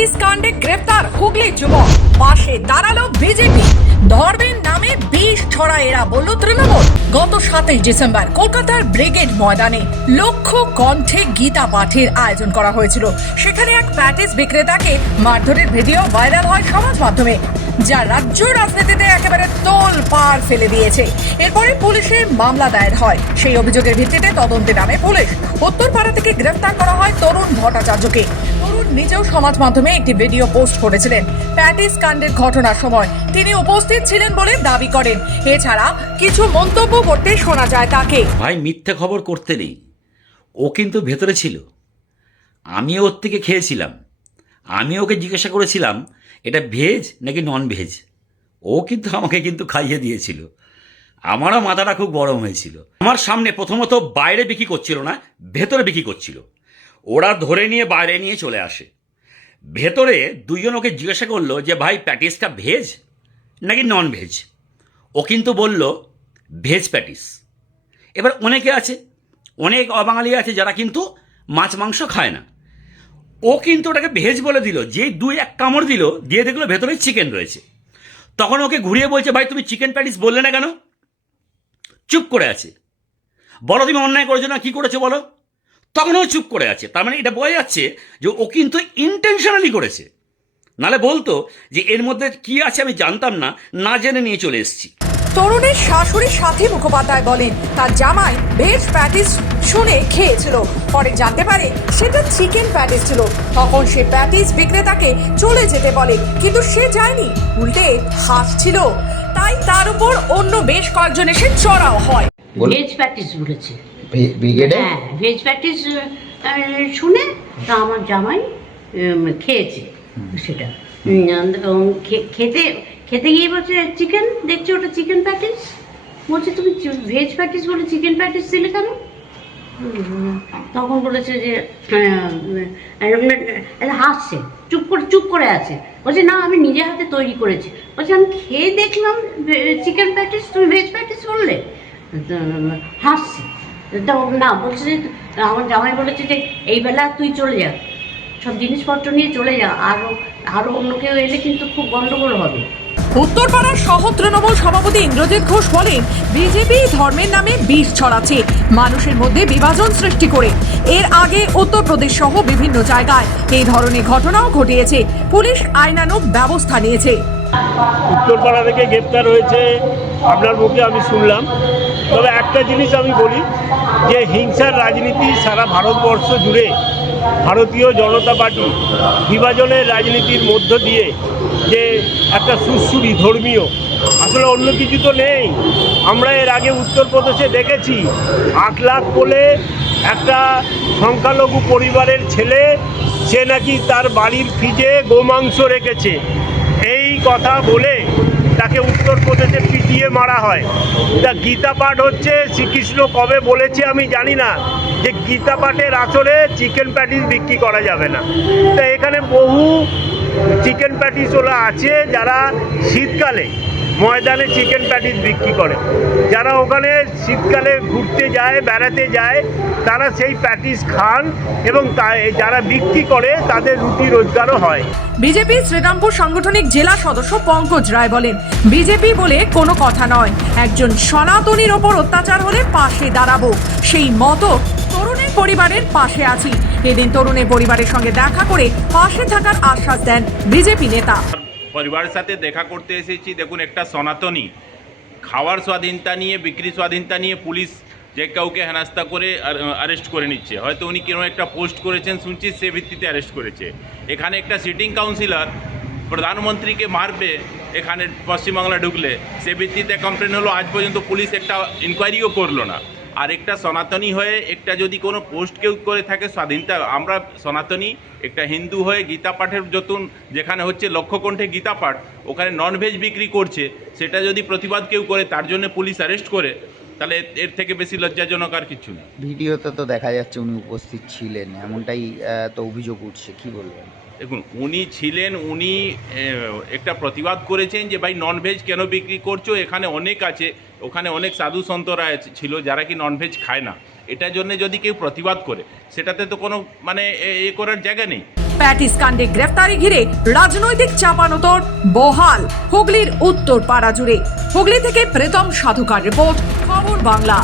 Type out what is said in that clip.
Patties কাণ্ডে গ্রেফতার হুগলি যুবক, পাশে দাঁড়ালো বিজেপি। ধর্মের নামে বিষ ছড়া এরা, বলল তৃণমূল। গত 27 ডিসেম্বর কলকাতার ব্রিগেড ময়দানে লক্ষ্য কণ্ঠে গীতা পাঠের আয়োজন করা হয়েছিল। সেখানে এক প্যাটিস বিক্রেতাকে মারধরের ভিডিও ভাইরাল হয় সমাজ মাধ্যমে, যা রাজ্য রাজনীতিতে একেবারে তোলপাড় ফেলে দিয়েছে। এরপরে পুলিশের মামলা দায়ের হয়। সেই অভিযোগের ভিত্তিতে তদন্তে নামে পুলিশ। উত্তরপাড়া থেকে গ্রেফতার করা হয় তরুণ ভট্টাচার্যকে। তরুণ নিজেও সমাজ মাধ্যমে একটি ভিডিও পোস্ট করেছিলেন। প্যাটিস কাণ্ডের ঘটনার সময় তিনি উপস্থিত ছিলেন বলে দাবি করেন। এছাড়া কিছু মন্তব্য করতে শোনা যায় তাকে। ভাই, মিথ্যে খবর করতে নেই। ও কিন্তু ভেতরে ছিল, আমিও ওর থেকে খেয়েছিলাম। আমি ওকে জিজ্ঞাসা করেছিলাম এটা ভেজ নাকি নন ভেজ। ও কিন্তু আমাকে খাইয়ে দিয়েছিল। আমারও মাথাটা খুব গরম হয়েছিল। আমার সামনে প্রথমত বাইরে বিক্রি করছিল না, ভেতরে বিক্রি করছিল। ওরা ধরে নিয়ে বাইরে নিয়ে চলে আসে। ভেতরে দুইজন ওকে জিজ্ঞাসা করলো যে ভাই প্যাটিসটা ভেজ নাকি নন ভেজ। ও কিন্তু বলল ভেজ প্যাটিস। এবার অনেকে আছে, অনেক অবাঙালি আছে যারা কিন্তু মাছ মাংস খায় না। ও কিন্তু ওটাকে ভেজ বলে দিল। যেই 2-1 কামড় দিল, দিয়ে দেখলো ভেতরে চিকেন রয়েছে। তখন ওকে ঘুরিয়ে বলছে ভাই তুমি চিকেন প্যাটিস বললে না কেন? চুপ করে আছে। বলো তুমি অন্যায় করেছো না, কি করেছো বলো। তখন ও চুপ করে আছে। তার মানে এটা বোঝা যাচ্ছে যে ও কিন্তু ইন্টেনশনালি করেছে। নালে বলতো যে এর মধ্যে কি আছে আমি জানতাম না, না জেনে নিয়ে চলে এসেছি। তরুণের শাশুড়ি সাথী মুখোপাধ্যায় বলেন তার জামাই ভেজ প্যাটিস শুনে খেয়েছিল, পরে জানতে পারে সেটা চিকেন প্যাটিস ছিল। তখন সে প্যাটিস বিক্রেতাকে চলে যেতে বলে, কিন্তু সে যায়নি, উল্টে হাসছিল। তাই তার উপর অন্য বেশ কয়েকজন এসে চড়াও হয়। ভেজ প্যাটিস বলেছে ব্রিগেডে। হ্যাঁ, ভেজ প্যাটিস শুনে তা আমার জামাই খেয়েছে সেটা। খেতে খেতে গিয়ে বলছে চিকেন, দেখছি ওটা চিকেন প্যাটিস। বলছে তুমি ভেজ প্যাটিস বলে চিকেন প্যাটিস দিলে কেন? তখন বলেছে যে হাসছে, চুপ করে আছে। বলছে না আমি নিজে হাতে তৈরি করেছি। বলছে আমি খেয়ে দেখলাম চিকেন প্যাটিস, তুমি ভেজ প্যাটিস বললে। হাসছে। না, বলছে যে আমার জামাই বলেছে যে এই বেলা তুই চলে যা, সব জিনিসপত্র নিয়ে চলে যা, আরো অন্য কেউ এলে কিন্তু খুব গন্ডগোল হবে। উত্তরপাড়ার সহ তৃণমূল সভাপতি ইন্দ্রজিৎ ঘোষ বলেন বিজেপি ধর্মের নামে বিষ ছড়াচ্ছে, মানুষের মধ্যে বিভাজন সৃষ্টি করে। এর আগে উত্তরপ্রদেশ সহ বিভিন্ন জায়গায় এই ধরনের ঘটনাও ঘটিয়েছে। পুলিশ আইনানুগ ব্যবস্থা নিয়েছে। উত্তরপাড়া থেকে গ্রেপ্তার হয়েছে আপনার মুখে আমি শুনলাম। তবে একটা জিনিস আমি বলি যে হিংসার রাজনীতি সারা ভারতবর্ষ জুড়ে ভারতীয় জনতা পার্টি বিভাজনের রাজনীতির মধ্য দিয়ে যে একটা সুশ্রী ধর্মীয়, আসলে অন্য কিছু তো নেই। আমরা এর আগে উত্তরপ্রদেশে দেখেছি 8 লাখ বলে একটা সংখ্যালঘু পরিবারের ছেলে, সে নাকি তার বাড়ির ফ্রিজে গোমাংস রেখেছে। এই কথা বলে তাকে উত্তরপ্রদেশে পিটিয়ে মারা হয়। তা গীতা পাঠ হচ্ছে, শ্রীকৃষ্ণ কবে বলেছে আমি জানি না যে গীতা পাঠের আসরে চিকেন প্যাটিস বিক্রি করা যাবে না। তা এখানে বহু চিকেন প্যাটিসওয়ালা আছে যারা শীতকালে ময়দানে চিকেন প্যাটিস বিক্রি করে। যারা ওখানে শীতকালে ঘুরতে যায়, বেড়াতে যায়, তারা সেই প্যাটিস খান এবং যারা বিক্রি করে তাদের রুটি রোজগারও হয়। বিজেপি শ্রীরামপুর সাংগঠনিক জেলা সদস্য পঙ্কজ রায় বলেন বিজেপি বলে কোনো কথা নয়, একজন সনাতনীর ওপর অত্যাচার হলে পাশে দাঁড়াবো, সেই মতো তরুণের পরিবারের পাশে আছি। এদিন তরুণের পরিবারের সঙ্গে দেখা করে পাশে থাকার আশ্বাস দেন বিজেপি নেতা। পরিবারের সাথে দেখা করতে এসেছি। দেখুন, একটা সনাতনী খাওয়ার স্বাধীনতা নিয়ে, বিক্রি স্বাধীনতা নিয়ে পুলিশ যে কাউকে হেনস্থা করে অ্যারেস্ট করে নিচ্ছে। হয়তো উনি কোনো একটা পোস্ট করেছেন শুনছি, সে ভিত্তিতে অ্যারেস্ট করেছে। এখানে একটা সিটিং কাউন্সিলর প্রধানমন্ত্রীকে মারবে এখানে পশ্চিমবাংলা ঢুকলে, সে ভিত্তিতে কমপ্লেন হলো। আজ পর্যন্ত পুলিশ একটা ইনকোয়ারিও করলো না। আর একটা সনাতনী হয়ে একটা যদি কোনো পোস্ট কেউ করে থাকে স্বাধীনতা, আমরা সনাতনী একটা হিন্দু হয়ে গীতা পাঠের যতন যেখানে হচ্ছে লক্ষ্যকণ্ঠে গীতা পাঠ, ওখানে ননভেজ বিক্রি করছে, সেটা যদি প্রতিবাদ কেউ করে তার জন্য পুলিশ অ্যারেস্ট করে, তাহলে এর থেকে বেশি লজ্জাজনক আর কিছু নেই। ভিডিওতে তো দেখা যাচ্ছে উনি উপস্থিত ছিলেন, এমনটাই তো অভিযোগ উঠছে, কি বলবেন? দেখুন, উনি ছিলেন, উনি একটা প্রতিবাদ করেছেন যে ভাই ননভেজ কেন বিক্রি করছো, এখানে অনেক আছে, ওখানে অনেক সাধু সন্তরা ছিল যারা কি ননভেজ খায় না। এটার জন্য যদি কেউ প্রতিবাদ করে, সেটাতে তো কোনো মানে করার জায়গা নেই। প্যাটিস কাণ্ডে গ্রেফতারি ঘিরে রাজনৈতিক চাপানোতর বহাল হুগলির উত্তর পাড়া জুড়ে। হুগলি থেকে প্রীতম সাধুকার রিপোর্ট, খবর বাংলা।